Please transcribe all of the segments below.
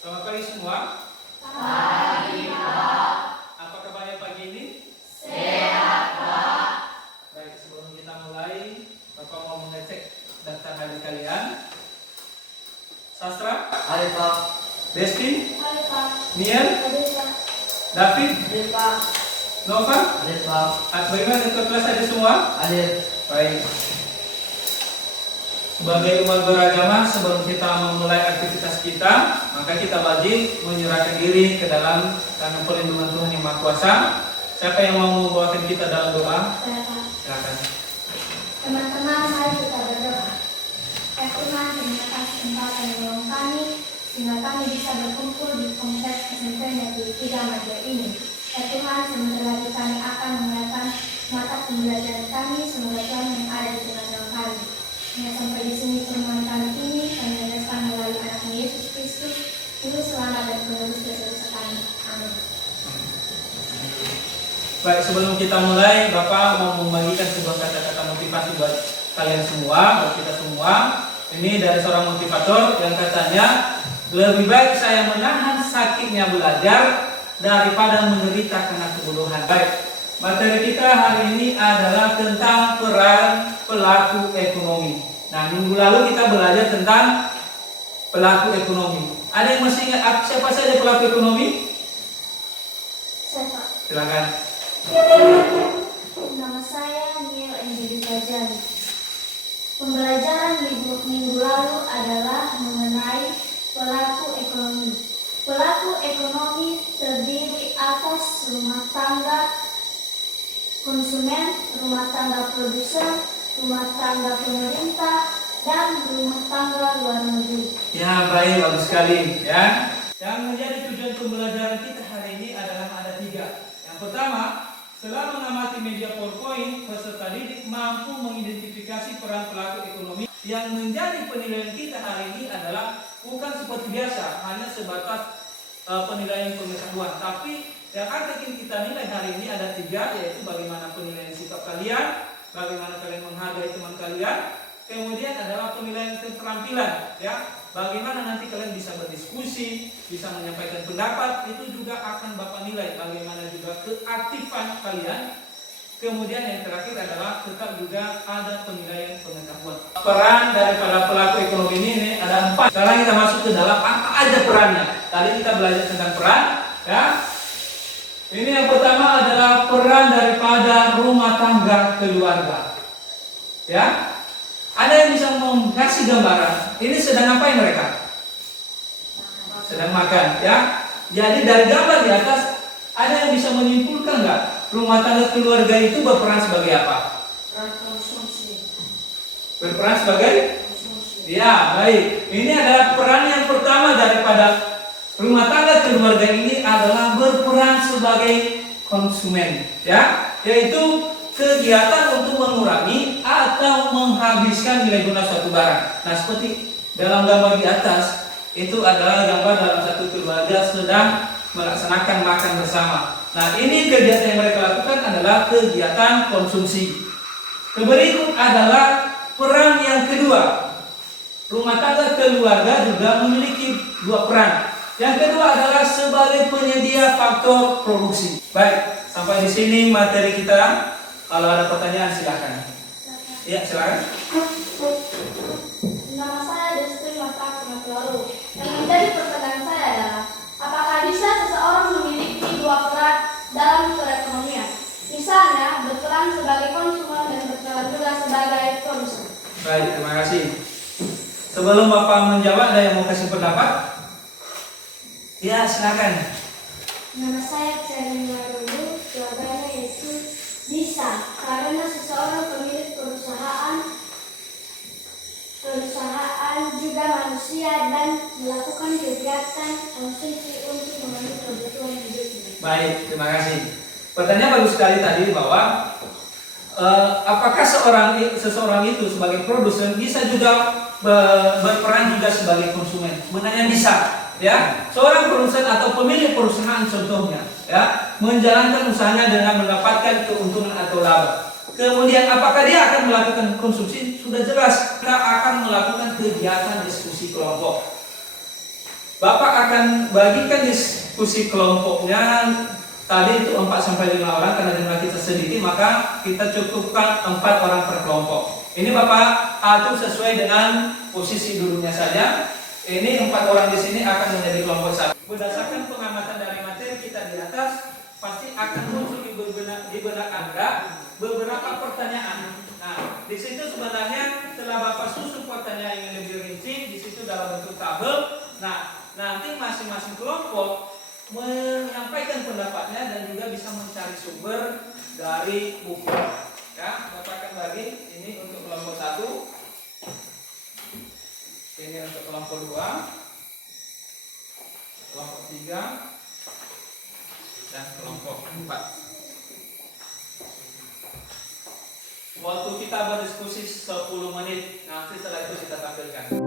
Selamat pagi semua. Pagi, Pak. Apa kabarnya pagi ini? Sehat, Pak. Baik, sebelum kita mulai, Bapak mau mengecek daftar hadir kalian. Sastra, Hadir Pak. Desti, Hai, Pak. Niel, Hadir, Pak. David, Hadir Pak. Nova, Hadir Pak. bagaimana ketua kelas hadir semua? Hadir. Baik. Sebagai umat beragama, sebelum kita memulai aktivitas kita, maka kita wajib menyerahkan diri ke dalam tangan perlindungan Tuhan Yang Maha Kuasa. Siapa yang mau membawakan kita dalam doa? Saya, Pak. Silakan. Teman-teman, mari kita berdoa. Ya Tuhan, terima kasih kesempatan menolong kami sehingga kami bisa berkumpul di kompleks SMP Negeri 3 Madia ini. Ya Tuhan, sebentar lagi kami akan menggunakan mata pembelajaran kami. Semoga Tuhan yang ada di tengah-tengah kami. Hingga sampai di sini firman kami ini kami menyerahkan melalui anaknya Yesus Kristus, Juru Selamat dan Penebus dosa-dosa kami. Amin. Baik, sebelum kita mulai, Bapak mau membagikan sebuah kata-kata motivasi buat kalian semua, buat kita semua. Ini dari seorang motivator yang katanya, lebih baik saya menahan sakitnya belajar daripada menderita karena kebodohan. Baik, materi kita hari ini adalah tentang peran pelaku ekonomi. Nah, minggu lalu kita belajar tentang pelaku ekonomi. Ada yang masih ingat siapa saja pelaku ekonomi? Saya, Pak. Silakan. Nama saya Niel Angeli Fajani. Pembelajaran minggu lalu adalah mengenai pelaku ekonomi. Pelaku ekonomi terdiri atas rumah tangga konsumen, rumah tangga produsen, rumah tangga pemerintah, dan rumah tangga luar negeri. Ya, baik, bagus sekali ya. Yang menjadi tujuan pembelajaran kita hari ini adalah ada 3. Yang pertama, setelah mengamati media PowerPoint, peserta didik mampu mengidentifikasi peran pelaku ekonomi. Yang menjadi penilaian kita hari ini adalah bukan seperti biasa, hanya sebatas penilaian pengetahuan. Tapi yang akan kita nilai hari ini ada 3, yaitu bagaimana penilaian sikap kalian, bagaimana kalian menghargai teman kalian, kemudian adalah penilaian keterampilan, ya. Bagaimana nanti kalian bisa berdiskusi, bisa menyampaikan pendapat, itu juga akan Bapak nilai. Bagaimana juga keaktifan kalian. Kemudian yang terakhir adalah tetap juga ada penilaian pengetahuan. Peran daripada pelaku ekonomi ini ada 4. Sekarang kita masuk ke dalam apa aja perannya. Tadi kita belajar tentang peran, ya. Ini yang pertama adalah peran daripada rumah tangga keluarga, ya. Ada yang bisa mengasih gambaran, ini sedang ngapain mereka? Sedang makan, ya. Jadi dari gambar di atas, ada yang bisa menyimpulkan nggak? Rumah tangga keluarga itu berperan sebagai apa? Berperan sebagai? Ya, baik. Ini adalah peran yang pertama daripada rumah tangga keluarga ini adalah berperan sebagai konsumen, ya. Yaitu kegiatan untuk mengurangi atau menghabiskan nilai guna suatu barang. Nah, seperti dalam gambar di atas, itu adalah gambar dalam satu keluarga sedang melaksanakan makan bersama. Nah, ini kegiatan yang mereka lakukan adalah kegiatan konsumsi. Berikut adalah peran yang kedua. Rumah tangga keluarga juga memiliki 2 peran. Yang kedua adalah sebagai penyedia faktor produksi. Baik, sampai di sini materi kita. Kalau ada pertanyaan silakan. Iya, silakan. Nama saya Desti Mata Pengatularu. Yang menjadi pertanyaan saya adalah, apakah bisa seseorang memiliki 2 peran dalam perekonomian? Misalnya, berperan sebagai konsumen dan berperan juga sebagai produsen. Baik, terima kasih. Sebelum Bapak menjawab, ada yang mau kasih pendapat? Ya, silakan. Nama saya Celine Marulu. Jawabannya yaitu bisa, karena seseorang pemilik perusahaan juga manusia dan melakukan kegiatan konsumsi untuk memenuhi kebutuhan hidupnya. Baik, terima kasih. Pertanyaan bagus sekali tadi bahwa apakah seseorang itu sebagai produsen bisa juga berperan juga sebagai konsumen? Sebenarnya bisa, ya. Seorang produsen atau pemilik perusahaan contohnya, ya, menjalankan usahanya dengan mendapatkan keuntungan atau laba. Kemudian apakah dia akan melakukan konsumsi? Sudah jelas, kita akan melakukan kegiatan diskusi kelompok. Bapak akan bagikan diskusi kelompoknya tadi itu 4 sampai 5 orang karena jumlah kita sedikit, maka kita cukupkan 4 orang per kelompok. Ini Bapak atur sesuai dengan posisi duduknya saja. Ini 4 orang di sini akan menjadi kelompok satu. Berdasarkan pengamatan dari materi kita di atas, pasti akan muncul di benak Anda beberapa pertanyaan. Nah, di situ sebenarnya setelah Bapak susun pertanyaan yang lebih rinci, di situ dalam bentuk tabel. Nah, nanti masing-masing kelompok menyampaikan pendapatnya dan juga bisa mencari sumber dari buku. Ya, Bapak akan bagi ini untuk kelompok 1, ini untuk kelompok 2, kelompok 3, dan kelompok 4. Waktu kita berdiskusi 10 menit, nanti setelah itu kita tampilkan.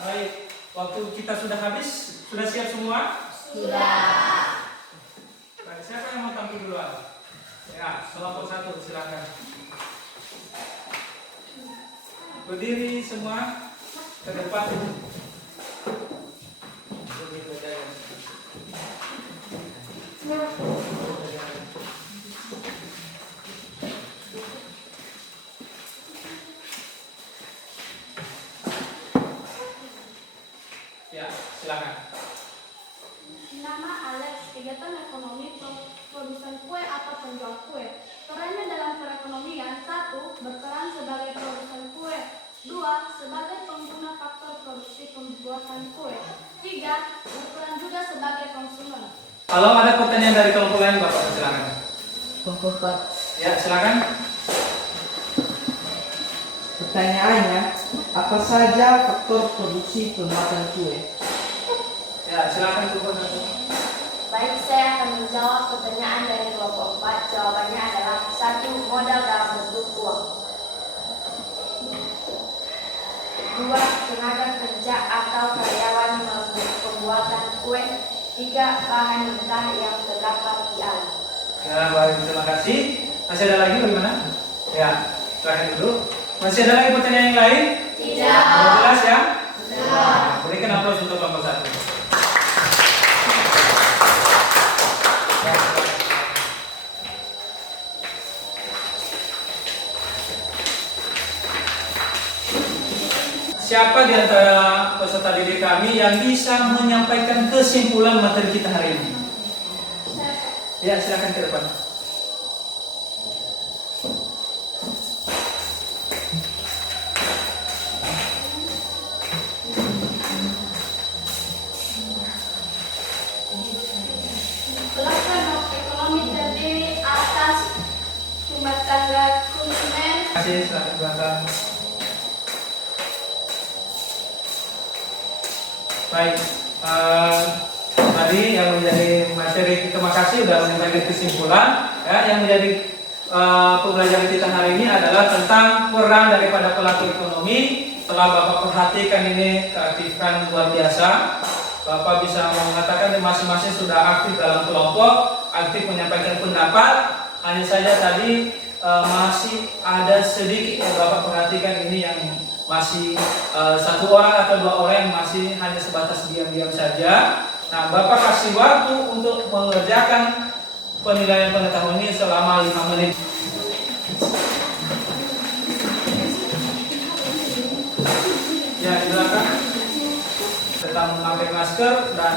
Baik, waktu kita sudah habis, sudah siap semua? Sudah. Baik, siapa yang mau tampil duluan? Ya, kelompok 1 silakan. Berdiri semua ke depan. Ya, silakan. Nama Alex, kegiatan ekonomi produsen kue atau penjual kue. Perannya dalam perekonomian: 1. Berperan sebagai produsen kue. 2. Sebagai pengguna faktor produksi pembuatan kue. 3. Berperan juga sebagai konsumen. Kalau ada pertanyaan dari kelompok lain, Bapak silakan. Kelompok 4. Ya, silakan. Pertanyaannya, apa saja faktor produksi pembuatan kue? Ya, silakan kelompok 1. Baik, saya akan menjawab pertanyaan dari kelompok 4. Jawabannya adalah 1. Modal dalam bentuk uang. 2. Tenaga kerja atau karyawan untuk pembuatan kue. 3. Bahan mentah yang terdapat di alam. Ya, baik, terima kasih. Masih ada lagi bagaimana? Ya, silakan dulu. Masih ada lagi pertanyaan yang lain? Tidak. Sudah jelas ya? Sudah. Nah, berikan aplaus untuk kelompok 1. Siapa di antara peserta didik kami yang bisa menyampaikan kesimpulan materi kita hari ini? Ya, silakan ke depan. Kelompok ekonomi terdiri atas rumah tangga konsumen. Terima kasih, silakan ke belakang. Baik, tadi yang menjadi materi, terima kasih sudah menyampaikan kesimpulan. Ya, yang menjadi pembelajaran kita hari ini adalah tentang peran daripada pelaku ekonomi. Setelah Bapak perhatikan ini keaktifan luar biasa, Bapak bisa mengatakan masing-masing sudah aktif dalam kelompok, aktif menyampaikan pendapat. Hanya saja tadi masih ada sedikit yang Bapak perhatikan ini yang masih 1 orang atau 2 orang yang masih hanya sebatas diam-diam saja. Nah, Bapak kasih waktu untuk mengerjakan penilaian pengetahuan ini selama 5 menit. Ya, di belakang tetap memakai masker dan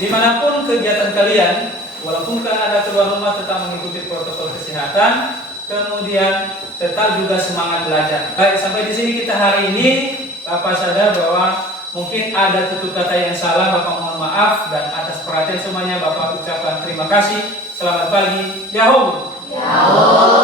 dimanapun kegiatan kalian, walaupun kalian ada keluar rumah tetap mengikuti protokol kesehatan. kemudian tetap juga semangat belajar. Baik, sampai di sini kita hari ini. Bapak sadar bahwa mungkin ada tutur kata yang salah, Bapak mohon maaf, dan atas perhatian semuanya Bapak ucapkan terima kasih. Selamat pagi. Yahoo. Yahoo.